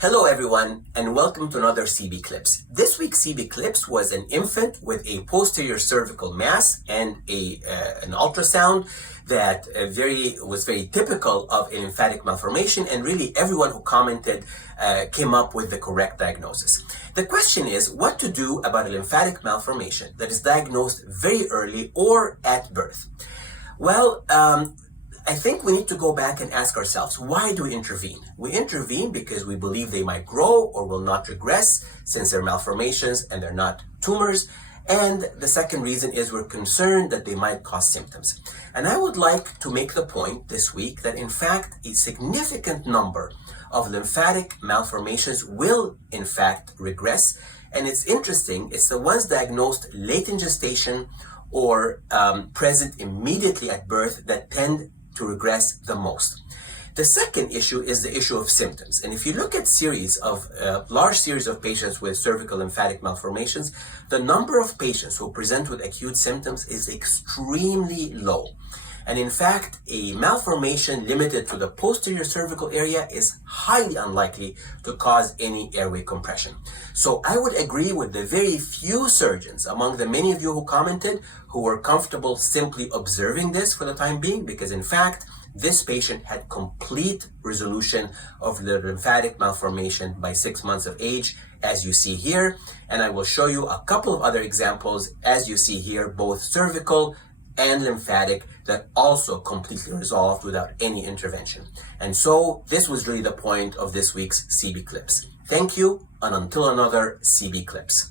Hello everyone and welcome to another CBCLIPS. This week's CBCLIPS was an infant with a posterior cervical mass and an ultrasound that was very typical of a lymphatic malformation, and really everyone who commented came up with the correct diagnosis. The question is what to do about a lymphatic malformation that is diagnosed very early or at birth. Well, I think we need to go back and ask ourselves, why do we intervene? We intervene because we believe they might grow or will not regress since they're malformations and they're not tumors. And the second reason is we're concerned that they might cause symptoms. And I would like to make the point this week that in fact a significant number of lymphatic malformations will in fact regress. And it's interesting, it's the ones diagnosed late in gestation or present immediately at birth that tend to regress the most. The second issue is the issue of symptoms. And if you look at large series of patients with cervical lymphatic malformations, the number of patients who present with acute symptoms is extremely low. And in fact, a malformation limited to the posterior cervical area is highly unlikely to cause any airway compression. So I would agree with the very few surgeons among the many of you who commented who were comfortable simply observing this for the time being, because in fact, this patient had complete resolution of the lymphatic malformation by 6 months of age, as you see here. And I will show you a couple of other examples, as you see here, both cervical and lymphatic, that also completely resolved without any intervention. And so this was really the point of this week's CBCLIPS. Thank you, and until another CBCLIPS.